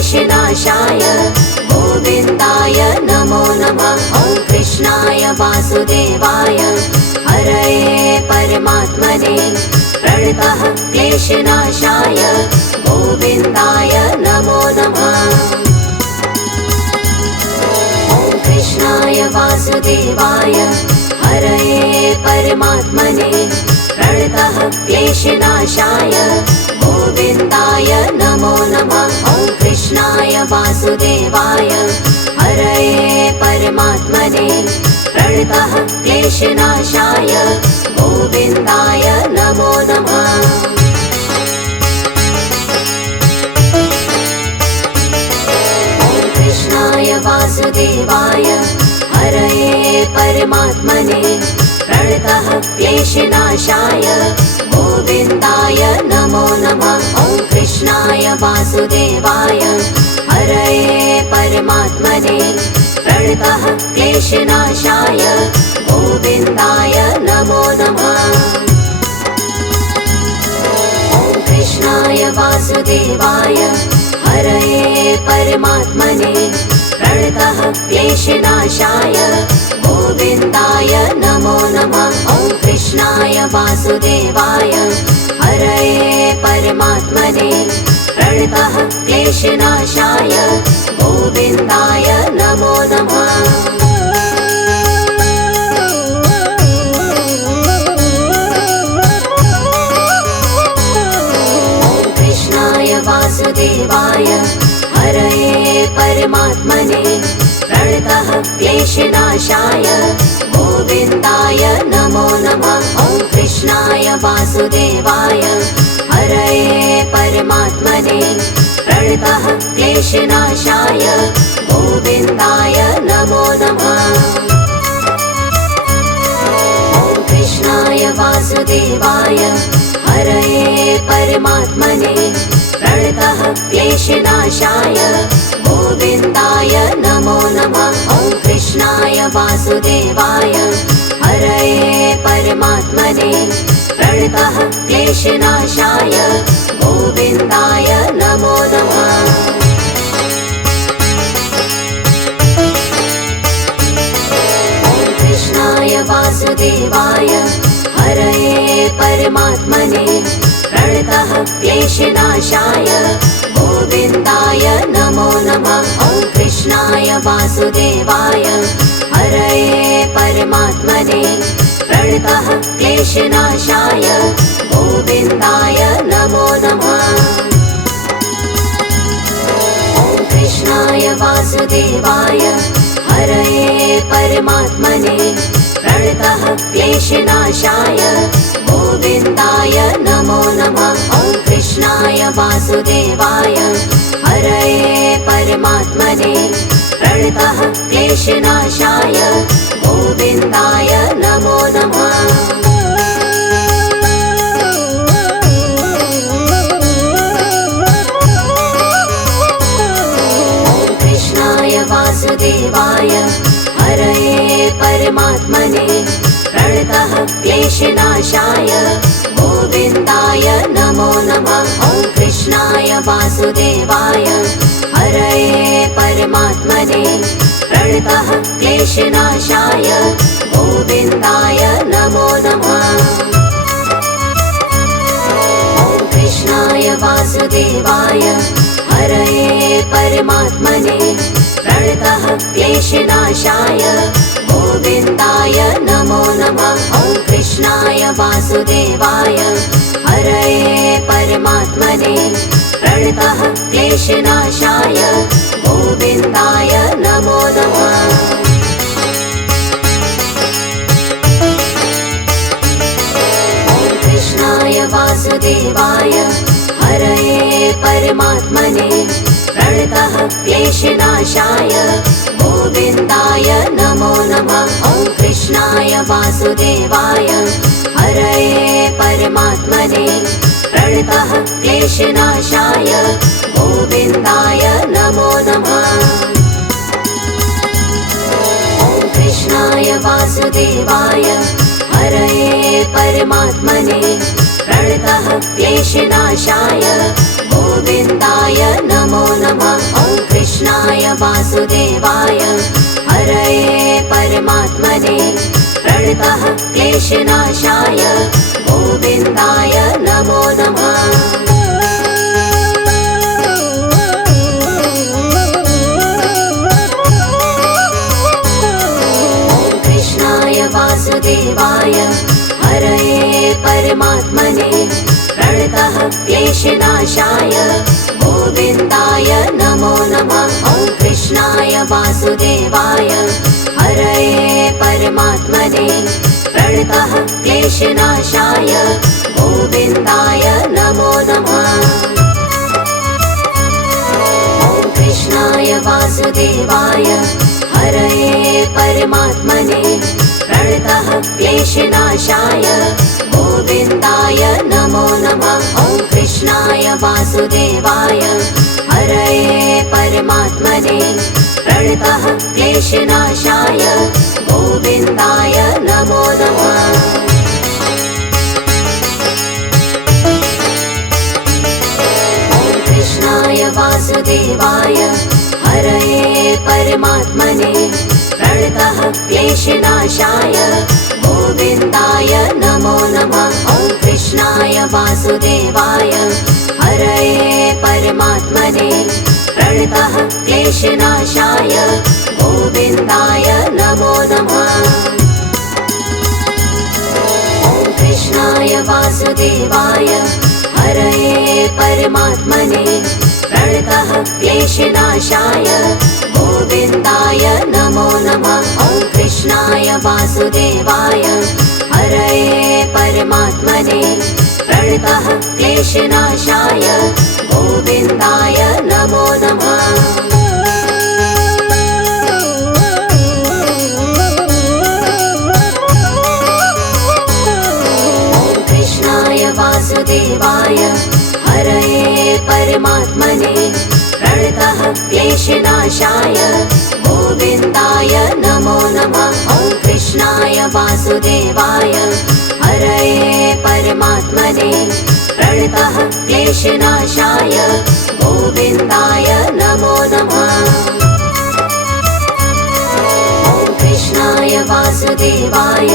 क्लेशनाशाय गोविन्दाय नमो नमः। ॐ कृष्णाय वासुदेवाय हरये परमात्मने प्रणतः क्लेशनाशाय गोविन्दाय नमो नमः। ॐ कृष्णाय वासुदेवाय हरये परमात्मने प्रणतः क्लेशनाशाय गोविन्दाय नमो नमः। ॐ कृष्णाय वासुदेवाय हरये परमात्मने प्रणतः क्लेशनाशाय गोविन्दाय नमो नमः। ॐ कृष्णाय वासुदेवाय हरये परमात्मने प्रणतः क्लेशनाशाय गोविन्दाय नमो नमः। ॐ कृष्णाय वासुदेवाय हरये परमात्मने प्रणतः क्लेशनाशाय गोविन्दाय नमो नमः। ॐ कृष्णाय वासुदेवाय हरये परमात्मने प्रणतः क्लेशनाशाय गोविन्दाय नमो नमः। ॐ कृष्णाय वासुदेवाय हरये परमात्मने प्रणतः क्लेशनाशाय गोविन्दाय नमो नमः। ॐ कृष्णाय वासुदेवाय हरये परमात्मने प्रणतः क्लेशनाशाय गोविन्दाय नमो नमः। ॐ कृष्णाय वासुदेवाय हरये परमात्मने प्रणतः क्लेशनाशाय गोविन्दाय नमो नमः। ॐ कृष्णाय वासुदेवाय हरये परमात्मने प्रणतः क्लेशनाशाय गोविन्दाय नमो नमः। ॐ कृष्णाय वासुदेवाय हरये परमात्मने प्रणतः क्लेशनाशाय गोविन्दाय नमो नमः। ॐ कृष्णाय वासुदेवाय हरये परमात्मने प्रणतः क्लेशनाशाय गोविन्दाय नमो नमः। ॐ कृष्णाय वासुदेवाय हरये परमात्मने प्रणतः क्लेशनाशाय गोविन्दाय नमो नमः। ॐ कृष्णाय वासुदेवाय हरये परमात्मने प्रणतः क्लेशनाशाय गोविन्दाय नमो नमः। ॐ कृष्णाय वासुदेवाय हरये परमात्मने प्रणतः क्लेशनाशाय गोविन्दाय नमो नमः। ॐ कृष्णाय वासुदेवाय हरये परमात्मने प्रणतः क्लेशनाशाय गोविन्दाय नमो नमः। ॐ कृष्णाय वासुदेवाय हरये परमात्मने प्रणतः क्लेशनाशाय गोविन्दाय नमो नमः। ॐ कृष्णाय वासुदेवाय हरये परमात्मने प्रणतः क्लेशनाशाय गोविन्दाय नमो नमः। ॐ कृष्णाय वासुदेवाय हरये परमात्मने प्रणतः क्लेशनाशाय गोविन्दाय नमो नमः। ॐ कृष्णाय वासुदेवाय हरये परमात्मने प्रणतः क्लेशनाशाय गोविन्दाय नमो नमः। ॐ कृष्णाय वासुदेवाय हरये परमात्मने प्रणतः क्लेशनाशाय गोविन्दाय नमो नमः। ॐ कृष्णाय वासुदेवाय हरये परमात्मने प्रणतः क्लेशनाशाय गोविन्दाय नमो नमः। वासुदेवाय हरये परमात्मने प्रणतः क्लेशनाशाय गोविन्दाय नमो नमः। वासुदेवाय हरये परमात्मने प्रणतः क्लेशनाशाय गोविन्दाय नमो नमः। ॐ कृष्णाय वासुदेवाय हरये परमात्मने प्रणतः क्लेशनाशाय गोविन्दाय नमो नमः। ॐ कृष्णाय वासुदेवाय हरये परमात्मने प्रणतः क्लेशनाशाय गोविन्दाय नमो नमः। ॐ कृष्णाय वासुदेवाय हरये परमात्मने प्रणतः क्लेशनाशाय गोविन्दाय नमो नमः। ॐ कृष्णाय वासुदेवाय हरये परमात्मने प्रणतः क्लेशनाशाय गोविन्दाय नमो नमः। ॐ कृष्णाय वासुदेवाय हरये परमात्मने प्रणतः क्लेशनाशाय गोविन्दाय नमो नमः। ॐ कृष्णाय वासुदेवाय हरये परमात्मने प्रणतः क्लेशनाशाय गोविन्दाय नमो नमः। ॐ कृष्णाय वासुदेवाय हरये परमात्मने प्रणतः क्लेशनाशाय गोविन्दाय नमो नमः। ॐ कृष्णाय वासुदेवाय हरये परमात्मने प्रणतः क्लेशनाशाय गोविन्दाय नमो नमः। ॐ कृष्णाय वासुदेवाय हरये परमात्मने प्रणतः क्लेशनाशाय गोविन्दाय नमो नमः। ॐ कृष्णाय वासुदेवाय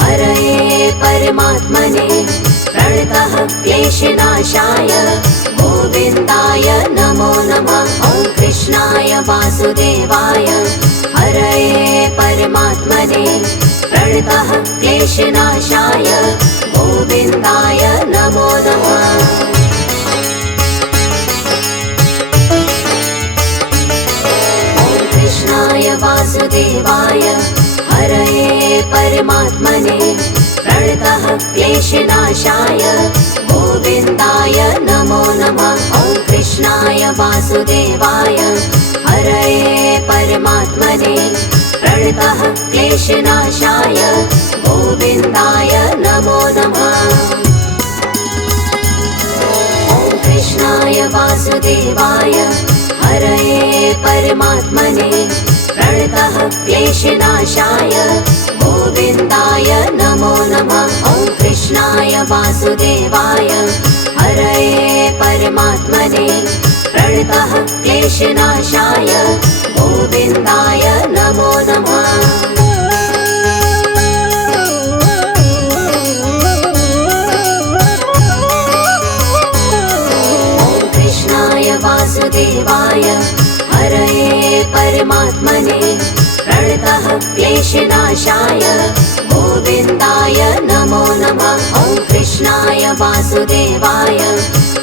हरये परमात्मने प्रणतः क्लेशनाशाय गोविन्दाय नमो नमः। ॐ कृष्णाय वासुदेवाय हरये परमात्मने प्रणतः क्लेशनाशाय गोविन्दाय नमो नमः। ॐ कृष्णाय वासुदेवाय हरये परमात्मने प्रणतः क्लेशनाशाय गोविन्दाय नमो नमः। ॐ कृष्णाय वासुदेवाय हरये परमात्मने प्रणतः क्लेशनाशाय गोविन्दाय नमो नमः। ॐ कृष्णाय वासुदेवाय हरये परमात्मने प्रणतः क्लेशनाशाय गोविन्दाय नमो नमः। ॐ कृष्णाय वासुदेवाय हरये परमात्मने प्रणतः क्लेशनाशाय गोविन्दाय नमो नमः। ॐ कृष्णाय वासुदेवाय हरये परमात्मने प्रणतः क्लेशनाशाय गोविन्दाय नमो नमः। ॐ कृष्णाय वासुदेवाय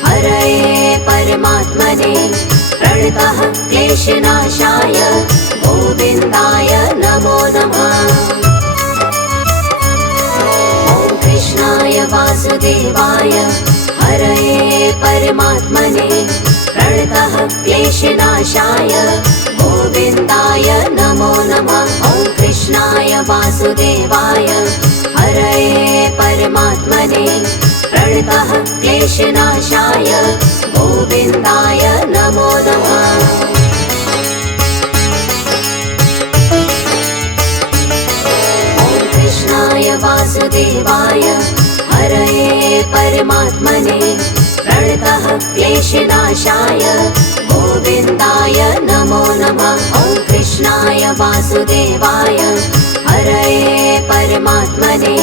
हरये परमात्मने प्रणतः क्लेशनाशाय गोविन्दाय नमो नमः। ॐ कृष्णाय वासुदेवाय हरये परमात्मने प्रणतः क्लेशनाशाय गोविन्दाय नमो नमः। ॐ कृष्णाय वासुदेवाय हरये परमात्मने प्रणतः क्लेशनाशाय गोविन्दाय नमो नमः। ॐ कृष्णाय वासुदेवाय हरये परमात्मने प्रणतः क्लेशनाशाय गोविन्दाय नमो नमः। ॐ वासुदेवाय हरये परमात्मने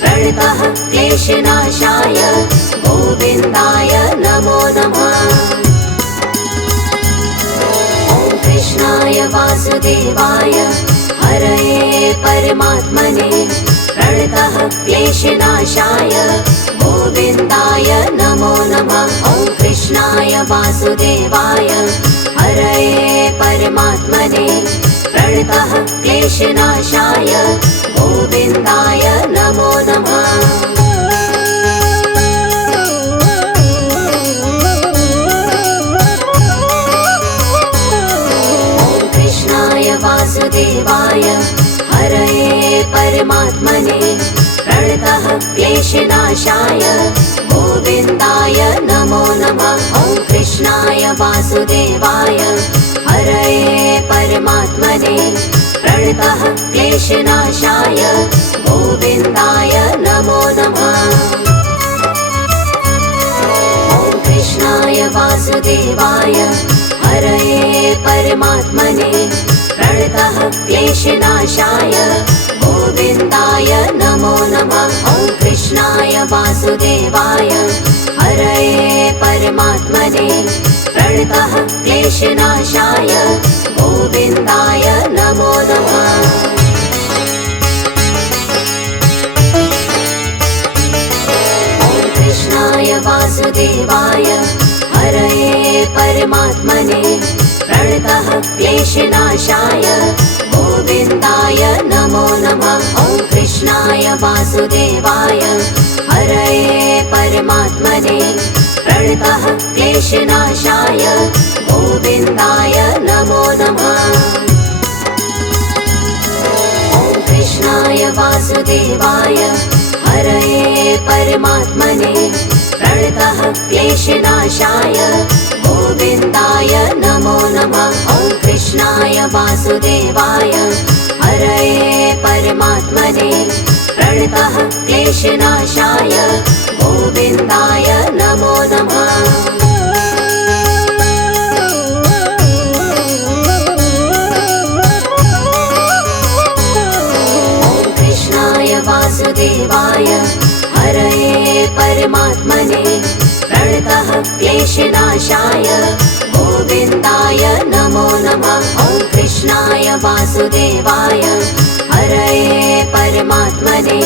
प्रणतः क्लेशनाशाय गोविन्दाय नमो नमः। ॐ कृष्णाय वासुदेवाय हरये परमात्मने प्रणतः क्लेशनाशाय गोविन्दाय नमो नमः। ॐ कृष्णाय वासुदेवाय हरये परमात्मने प्रणतः क्लेशनाशाय गोविन्दाय नमो नमः। ॐ कृष्णाय वासुदेवाय हरये परमात्मने प्रणतः क्लेशनाशाय गोविन्दाय नमो नमः। ॐ कृष्णाय वासुदेवाय हरये परमात्मने प्रणतः क्लेशनाशाय गोविन्दाय नमो नमः। ॐ कृष्णाय वासुदेवाय हरये परमात्मने प्रणतः क्लेशनाशाय गोविन्दाय नमो नमः। ॐ कृष्णाय वासुदेवाय हरये परमात्मने प्रणतः क्लेशनाशाय गोविन्दाय नमो नमः। ॐ कृष्णाय वासुदेवाय हरये परमात्मने प्रणतः क्लेशनाशाय गोविन्दाय नमो नमः। ॐ कृष्णाय वासुदेवाय हरये परमात्मने प्रणतः क्लेशनाशाय गोविन्दाय नमो नमः। ॐ कृष्णाय वासुदेवाय हरये परमात्मने प्रणतः क्लेशनाशाय गोविन्दाय नमो नमः। ॐ कृष्णाय वासुदेवाय हरये परमात्मने प्रणतः क्लेशनाशाय गोविन्दाय नमो नमः। ॐ कृष्णाय वासुदेवाय हरये परमात्मने प्रणतः क्लेशनाशाय गोविन्दाय नमो नमः। ॐ कृष्णाय वासुदेवाय हरये परमात्मने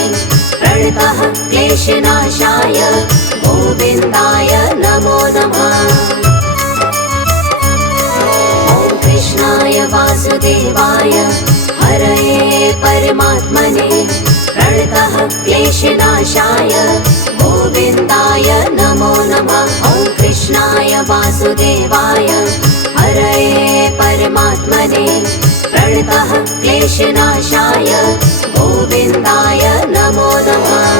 प्रणतः क्लेशनाशाय गोविन्दाय नमो नमः। ॐ कृष्णाय वासुदेवाय हरये परमात्मने प्रणतः क्लेशनाशाय गोविन्दाय नमो नमः। ॐ कृष्णाय वासुदेवाय हरये परमात्मने प्रणतः क्लेशनाशाय गोविन्दाय नमो नमः।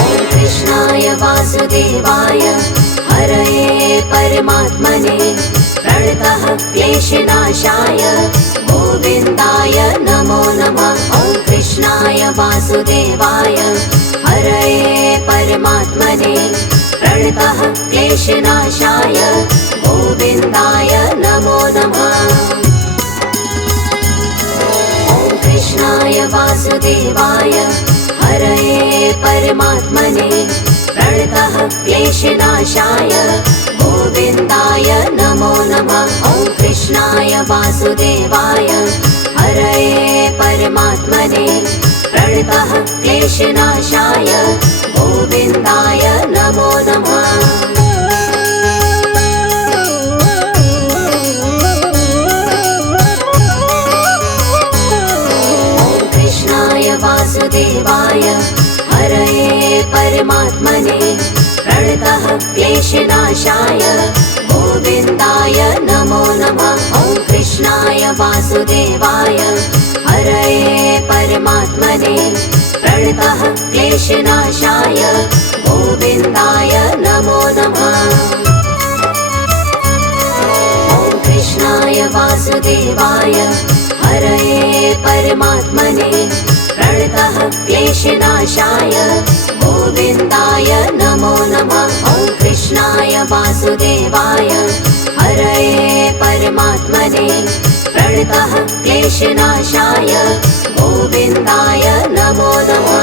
ॐ कृष्णाय वासुदेवाय हरये परमात्मने प्रणतः क्लेशनाशाय गोविन्दाय नमो नमः। ॐ कृष्णाय वासुदेवाय हरये परमात्मने प्रणतः क्लेशनाशाय गोविन्दाय नमो नमः। ॐ कृष्णाय वासुदेवाय हरये परमात्मने प्रणतः क्लेशनाशाय गोविन्दाय नमो नमः। ॐ कृष्णाय वासुदेवाय हरये परमात्मने प्रणतः क्लेशनाशाय गोविन्दाय नमो नमः। ॐ कृष्णाय वासुदेवाय हरये परमात्मने प्रणतः क्लेशनाशाय गोविन्दाय नमो नमः। ॐ कृष्णाय वासुदेवाय हरये परमात्मने प्रणतः क्लेशनाशाय गोविन्दाय नमो नमः। ॐ कृष्णाय वासुदेवाय हरये परमात्मने प्रणतः क्लेशनाशाय गोविन्दाय नमो नमः। ॐ कृष्णाय वासुदेवाय वासुदेवाय हरये परमात्मने प्रणतः क्लेशनाशाय गोविन्दाय नमो नमः।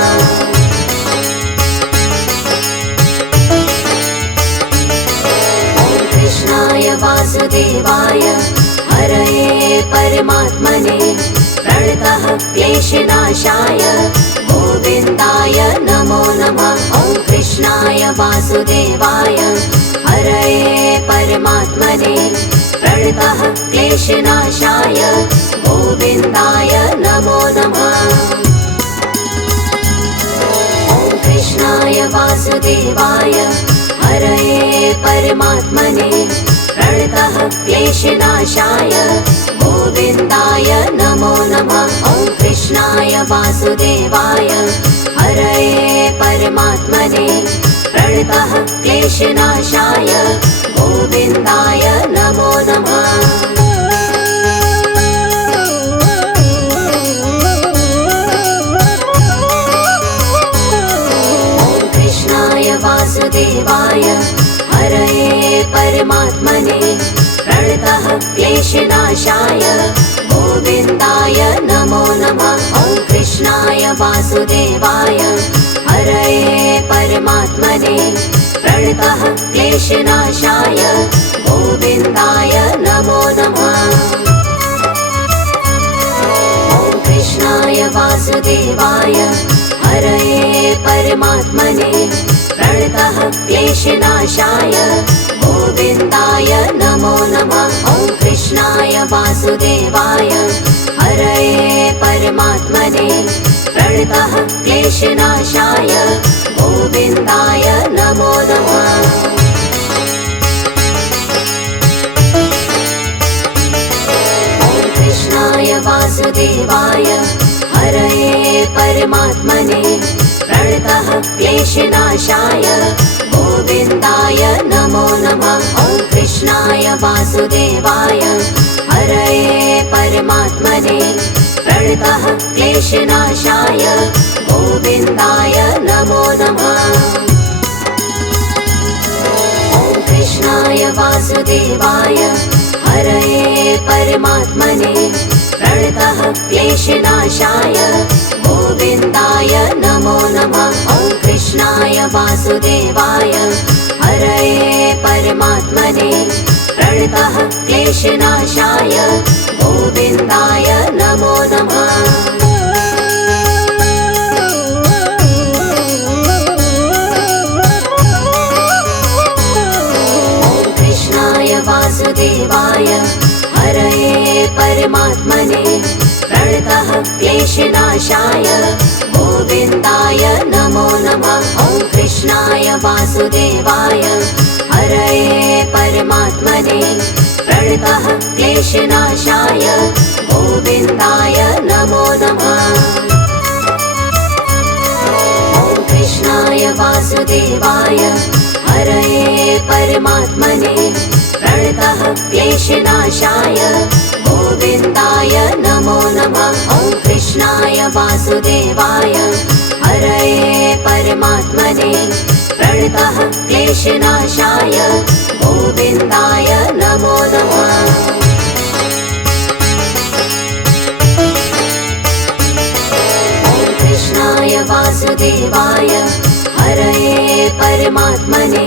कृष्णाय वासुदेवाय हरये परमात्मने प्रणतः क्लेशनाशाय गोविन्दाय नमो नमः। ॐ कृष्णाय वासुदेवाय हरये परमात्मने प्रणतः क्लेशनाशाय गोविन्दाय नमो नमः। ॐ कृष्णाय वासुदेवाय हरये परमात्मने प्रणतः क्लेशनाशाय गोविन्दाय नमो नमः। ॐ कृष्णाय वासुदेवाय हरये परमात्मने प्रणतः क्लेशनाशाय गोविन्दाय नमो नमः। वासुदेवाय हरये परमात्मने प्रणतः क्लेशनाशाय गोविन्दाय नमो नमः। ॐ कृष्णाय वासुदेवाय हरये परमात्मने प्रणतः क्लेशनाशाय गोविन्दाय नमो नमः। ॐ कृष्णाय वासुदेवाय हरये परमात्मने प्रणतः क्लेशनाशाय गोविन्दाय नमो नमः। ॐ कृष्णाय वासुदेवाय हरये परमात्मने प्रणतः क्लेशनाशाय गोविन्दाय नमो नमः। ॐ कृष्णाय वासुदेवाय हरये परमात्मने प्रणतः क्लेशनाशाय गोविन्दाय नमो नमः। ॐ कृष्णाय वासुदेवाय हरये परमात्मने प्रणतः क्लेशनाशाय गोविन्दाय नमो नमः। ॐ कृष्णाय वासुदेवाय हरये परमात्मने प्रणतः क्लेशनाशाय गोविन्दाय नमो नमः। ॐ कृष्णाय वासुदेवाय हरये परमात्मने प्रणतः क्लेशनाशाय गोविन्दाय नमो नमः। ॐ कृष्णाय वासुदेवाय हरये परमात्मने प्रणतः क्लेशनाशाय गोविन्दाय नमो नमः। ॐ कृष्णाय वासुदेवाय हरये परमात्मने प्रणतः क्लेशनाशाय गोविन्दाय नमो नमः। ॐ कृष्णाय वासुदेवाय हरये परमात्मने प्रणतः क्लेशनाशाय गोविन्दाय नमो नमः। ॐ कृष्णाय वासुदेवाय हरये परमात्मने प्रणतः क्लेशनाशाय गोविन्दाय नमो नमः। ॐ कृष्णाय वासुदेवाय हरये परमात्मने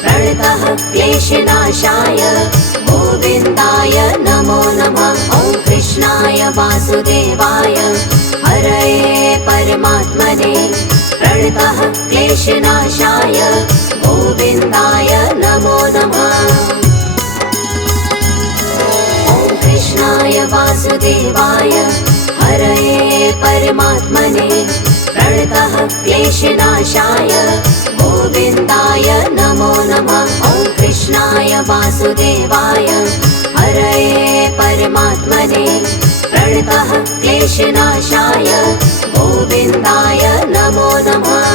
प्रणतः क्लेशनाशाय गोविन्दाय नमो नमः। ॐ कृष्णाय वासुदेवाय हरये परमात्मने प्रणतः क्लेशनाशाय गोविन्दाय नमो नमः। ॐ कृष्णाय वासुदेवाय हरये परमात्मने प्रणतः क्लेशनाशाय गोविन्दाय नमो नमः। ॐ कृष्णाय वासुदेवाय हरये परमात्मने प्रणतः क्लेशनाशाय गोविन्दाय नमो नमः।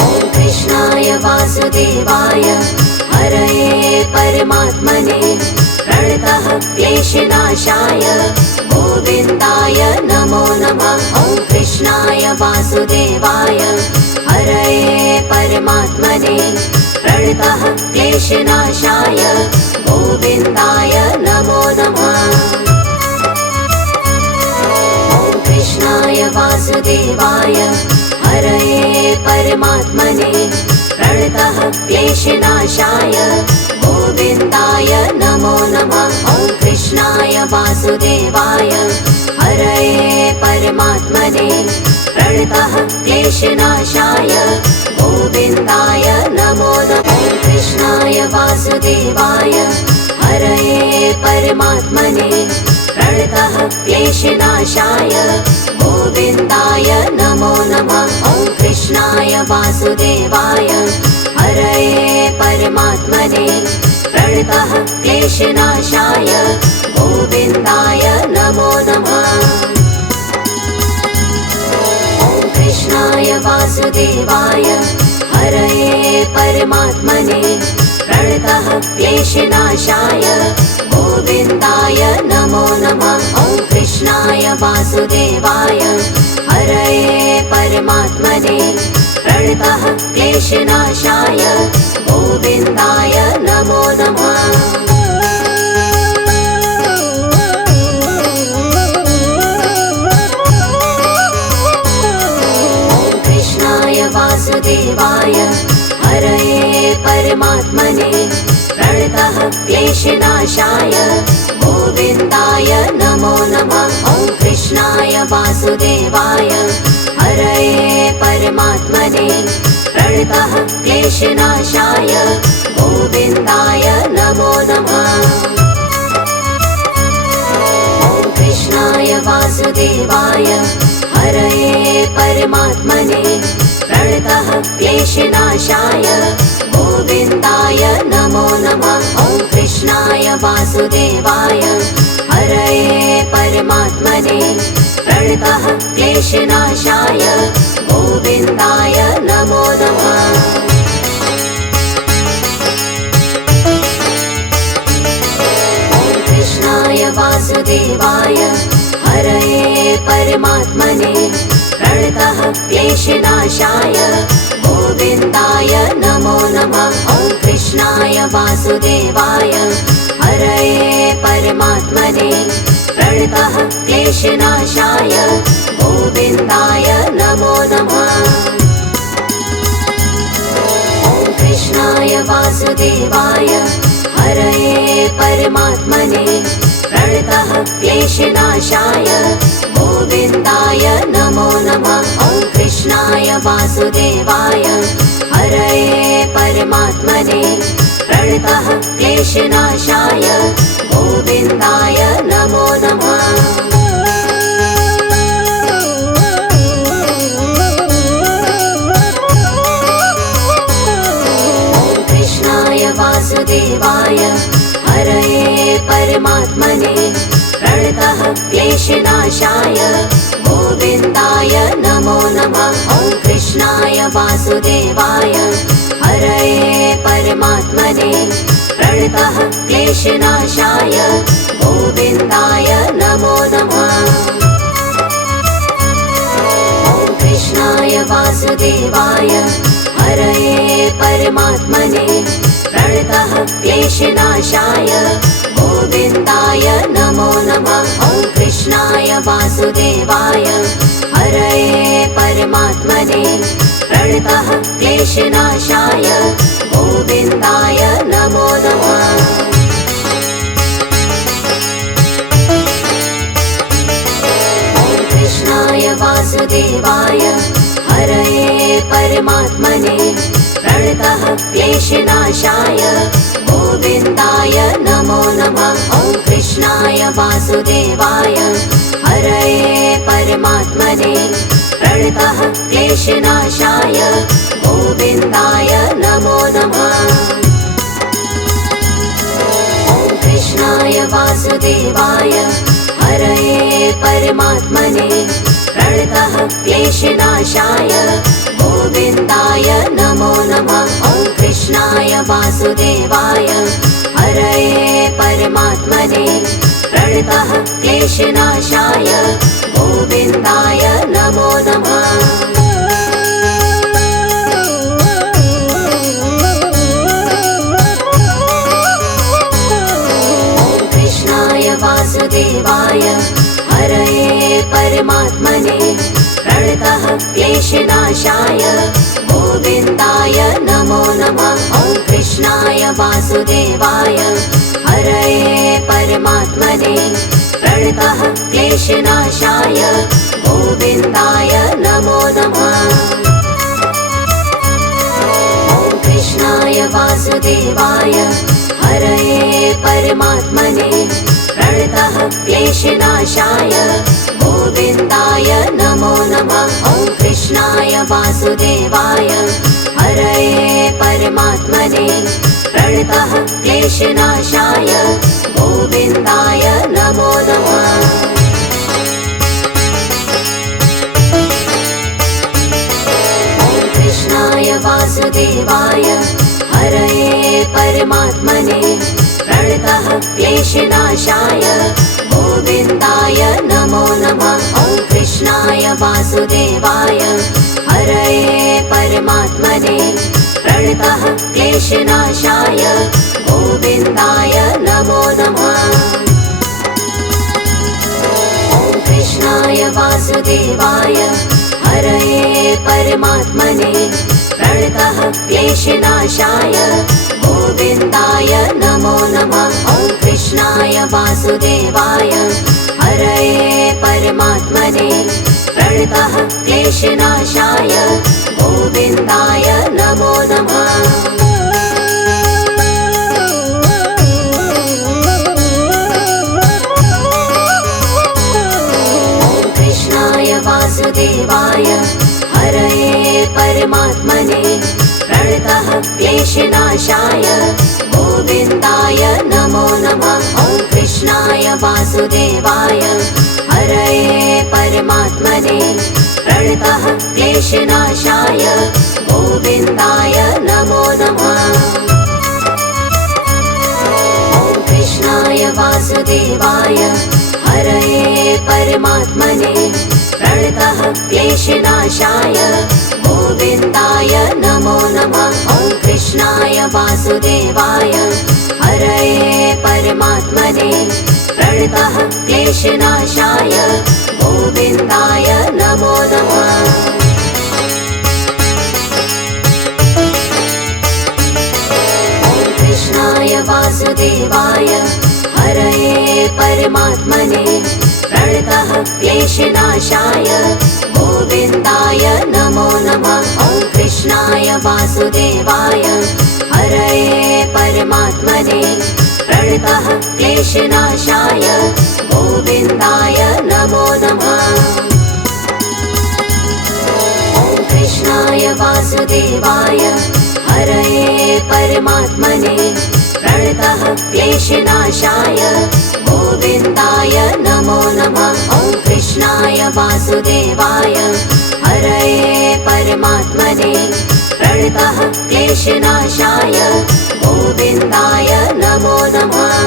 ॐ कृष्णाय वासुदेवाय हरये परमात्मने प्रणतः क्लेशनाशाय गोविन्दाय नमो नमः। कृष्णाय वासुदेवाय हरये परमात्मने प्रणतः क्लेशनाशाय गोविन्दाय नमो नमः। ॐ कृष्णाय वासुदेवाय हरये परमात्मने प्रणतः क्लेशनाशाय गोविन्दाय नमो नमः। ॐ कृष्णाय वासुदेवाय हरये परमात्मने प्रणतः क्लेशनाशाय गोविन्दाय नमो नमः। ॐ कृष्णाय वासुदेवाय हरये परमात्मने प्रणतः क्लेशनाशाय गोविन्दाय नमो नमः। ॐ कृष्णाय वासुदेवाय हरये परमात्मने प्रणतः क्लेशनाशाय गोविन्दाय नमो नमः। ॐ कृष्णाय वासुदेवाय हरये परमात्मने प्रणतः क्लेशनाशाय गोविन्दाय नमो नमः। ॐ कृष्णाय वासुदेवाय हरये परमात्मने प्रणतः क्लेशनाशाय गोविन्दाय नमो नमः। ॐ कृष्णाय वासुदेवाय हरये परमात्मने प्रणतः क्लेशनाशाय गोविन्दाय नमो नमः। ॐ कृष्णाय वासुदेवाय हरये परमात्मने प्रणतः क्लेशनाशाय गोविन्दाय नमो नमः। ॐ कृष्णाय वासुदेवाय हरये परमात्मने प्रणतः क्लेशनाशाय गोविन्दाय नमो नमः। ॐ कृष्णाय वासुदेवाय हरये परमात्मने प्रणतः क्लेशनाशाय गोविन्दाय नमो नमः। ॐ कृष्णाय वासुदेवाय हरये परमात्मने प्रणतः क्लेशनाशाय गोविन्दाय नमो नमः। ॐ कृष्णाय वासुदेवाय हरये परमात्मने प्रणतः क्लेशनाशाय गोविन्दाय नमो नमः। ॐ कृष्णाय वासुदेवाय हरये परमात्मने प्रणतः क्लेशनाशाय गोविन्दाय नमो नमः। ॐ कृष्णाय वासुदेवाय हरये परमात्मने प्रणतः क्लेशनाशाय गोविन्दाय नमो नमः। ॐ कृष्णाय वासुदेवाय हरये परमात्मने प्रणतः क्लेशनाशाय गोविन्दाय नमो नमः। ॐ कृष्णाय वासुदेवाय हरये परमात्मने प्रणतः क्लेशनाशाय गोविन्दाय नमो नमः। ॐ कृष्णाय वासुदेवाय हरये परमात्मने प्रणतः क्लेशनाशाय गोविन्दाय नमो नमः। ॐ कृष्णाय वासुदेवाय हरये परमात्मने प्रणतः क्लेशनाशाय गोविन्दाय नमो नमः। ॐ कृष्णाय वासुदेवाय हरये परमात्मने प्रणतः क्लेशनाशाय गोविन्दाय नमो नमः। ॐ कृष्णाय वासुदेवाय हरये परमात्मने प्रणतः क्लेशनाशाय गोविन्दाय नमो नमः। ॐ कृष्णाय वासुदेवाय हरये परमात्मने प्रणतः क्लेशनाशाय गोविन्दाय नमो नमः। ॐ कृष्णाय वासुदेवाय हरये परमात्मने प्रणतः क्लेशनाशाय गोविन्दाय नमो नमः। परमात्मने प्रणतः क्लेशनाशाय गोविन्दाय नमो नमः। ॐ कृष्णाय वासुदेवाय हरये परमात्मने प्रणतः क्लेशनाशाय गोविन्दाय नमो नमः। ॐ कृष्णाय वासुदेवाय हरये परमात्मने प्रणतः क्लेशनाशाय गोविन्दाय नमो नमः। ॐ कृष्णाय वासुदेवाय हरये परमात्मने प्रणतः क्लेशनाशाय गोविन्दाय नमो नमः। ॐ कृष्णाय वासुदेवाय हरये परमात्मने प्रणतः क्लेशनाशाय गोविन्दाय नमो नमः। ॐ कृष्णाय वासुदेवाय हरये परमात्मने प्रणतः क्लेशनाशाय गोविन्दाय नमो नमः। ॐ कृष्णाय वासुदेवाय हरये परमात्मने प्रणतः क्लेशनाशाय गोविन्दाय नमो नमः। ॐ कृष्णाय वासुदेवाय हरये परमात्मने प्रणतः क्लेशनाशाय गोविन्दाय नमो नमः। ॐ कृष्णाय वासुदेवाय हरये परमात्मने प्रणतः क्लेशनाशाय गोविन्दाय नमो नमः। ॐ कृष्णाय वासुदेवाय हरये परमात्मने प्रणतः क्लेशनाशाय गोविन्दाय नमो नमः। ॐ कृष्णाय वासुदेवाय हरये परमात्मने प्रणतः क्लेशनाशाय गोविन्दाय नमो नमः। ॐ कृष्णाय वासुदेवाय हरये परमात्मने प्रणतः क्लेशनाशाय गोविन्दाय नमो नमः। ॐ कृष्णाय वासुदेवाय हरये परमात्मने प्रणतः क्लेशनाशाय गोविन्दाय नमो नमः। ॐ कृष्णाय वासुदेवाय हरये परमात्मने प्रणतः क्लेशनाशाय गोविन्दाय नमो नमः। ॐ कृष्णाय वासुदेवाय हरये परमात्मने प्रणतः क्लेशनाशाय गोविन्दाय नमो नमः। ॐ कृष्णाय वासुदेवाय हरये परमात्मने प्रणतः क्लेशनाशाय गोविन्दाय नमो नमः।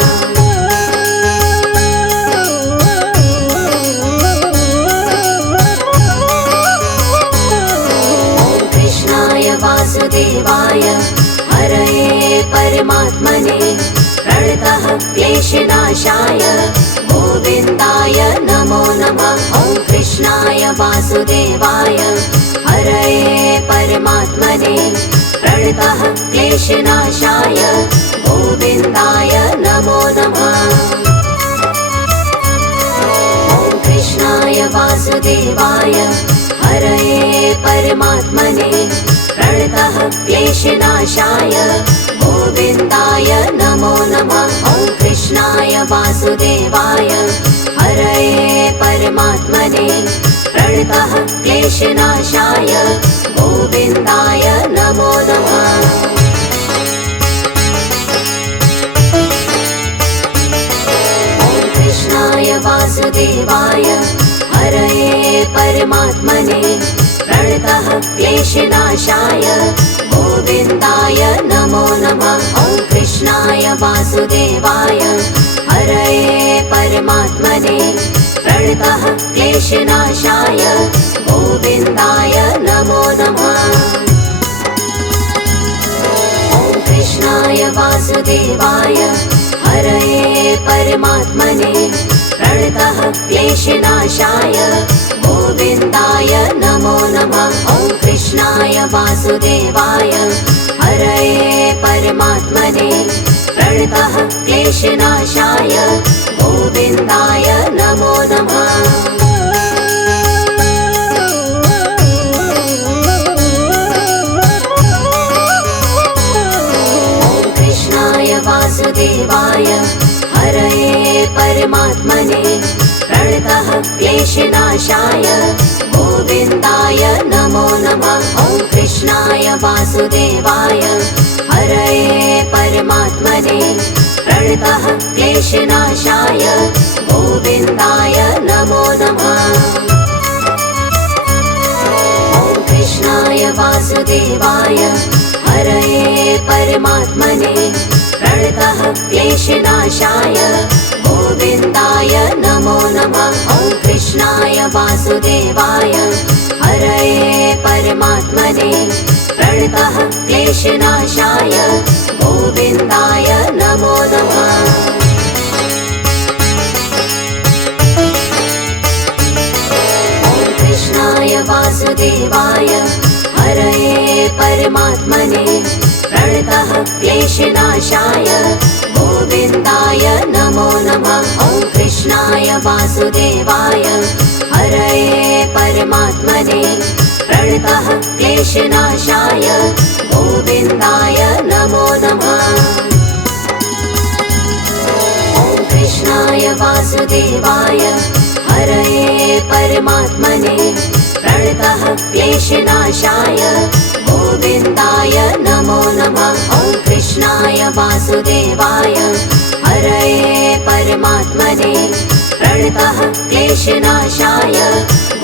ॐ कृष्णाय वासुदेवाय हरये परमात्मने प्रणतः क्लेशनाशाय गोविन्दाय नमो नमः। ॐ कृष्णाय वासुदेवाय हरये परमात्मने प्रणतः क्लेशनाशाय गोविन्दाय नमो नमः। ॐ कृष्णाय वासुदेवाय हरये परमात्मने प्रणतः क्लेशनाशाय गोविन्दाय नमो नमः। ॐ कृष्णाय वासुदेवाय हरये परमात्मने प्रणतः क्लेशनाशाय गोविन्दाय नमो नमः। ॐ कृष्णाय वासुदेवाय हरये परमात्मने प्रणतः क्लेशनाशाय गोविन्दाय नमो नमः। ॐ कृष्णाय वासुदेवाय हरये परमात्मने प्रणतः क्लेशनाशाय गोविन्दाय नमो नमः। ॐ कृष्णाय वासुदेवाय हरये परमात्मने प्रणतः क्लेशनाशाय वासुदेवाय हरये परमात्मने प्रणतः क्लेशनाशाय गोविन्दाय नमो नमः। वासुदेवाय हरये परमात्मने प्रणतः क्लेशनाशाय गोविन्दाय नमो नमः। ॐ कृष्णाय वासुदेवाय हरये परमात्मने प्रणतः क्लेशनाशाय गोविन्दाय नमो नमः। ॐ कृष्णाय वासुदेवाय हरये परमात्मने प्रणतः क्लेशनाशाय गोविन्दाय नमो नमः। ॐ कृष्णाय वासुदेवाय हरये परमात्मने प्रणतः क्लेशनाशाय गोविन्दाय नमो नमः। ॐ कृष्णाय वासुदेवाय हरये परमात्मने प्रणतः क्लेशनाशाय गोविन्दाय नमो नमः। ॐ कृष्णाय वासुदेवाय हरये परमात्मने प्रणतः क्लेशनाशाय गोविन्दाय नमो नमः। ॐ कृष्णाय वासुदेवाय हरये परमात्मने प्रणतः क्लेशनाशाय गोविन्दाय नमो नमः। ॐ कृष्णाय वासुदेवाय हरये परमात्मने प्रणतः क्लेशनाशाय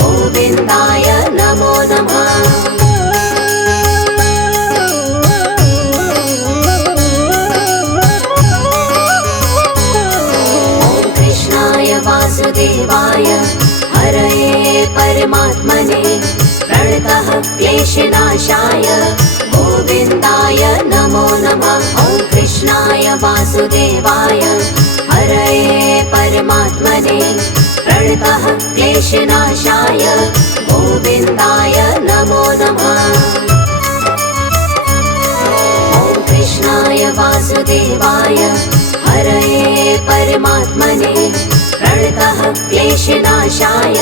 गोविन्दाय नमो नमः। ॐ कृष्णाय वासुदेवाय हरये परमात्मने प्रणतः क्लेशनाशाय गोविन्दाय नमो नमः। ॐ कृष्णाय वासुदेवाय हरये परमात्मने प्रणतः क्लेशनाशाय गोविन्दाय नमो नमः। ॐ कृष्णाय वासुदेवाय हरये परमात्मने प्रणतः क्लेशनाशाय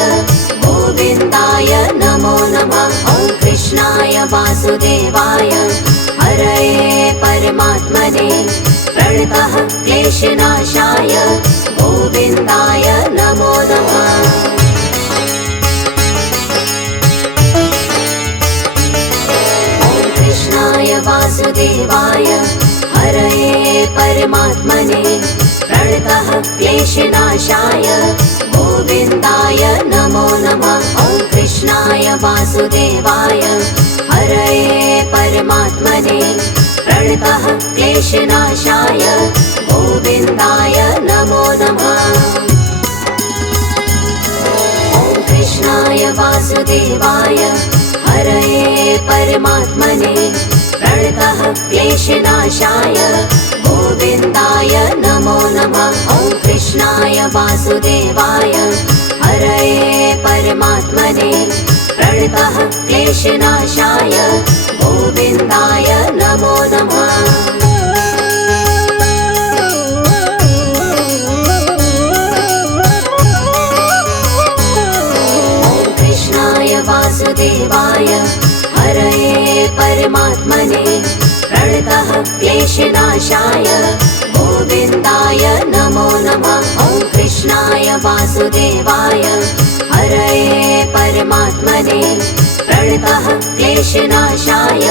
गोविन्दाय नमो नमः। ॐ कृष्णाय वासुदेवाय हरये परमात्मने प्रणतः क्लेशनाशाय गोविन्दाय नमो नमः। ॐ कृष्णाय वासुदेवाय हरये परमात्मने प्रणतः क्लेशनाशाय गोविन्दाय नमो नमः। ॐ कृष्णाय वासुदेवाय हरये परमात्मने प्रणतः क्लेशनाशाय गोविन्दाय नमो नमः। ॐ कृष्णाय वासुदेवाय हरये परमात्मने प्रणतः क्लेशनाशाय गोविन्दाय नमो नमः। ॐ कृष्णाय वासुदेवाय हरये परमात्मने प्रणतः क्लेशनाशाय गोविन्दाय नमो नमः। ॐ कृष्णाय वासुदेवाय हरये परमात्मने प्रणतः क्लेशनाशाय गोविन्दाय नमो नमः। ॐ कृष्णाय वासुदेवाय हरये परमात्मने प्रणतः क्लेशनाशाय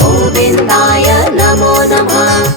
गोविन्दाय नमो नमः।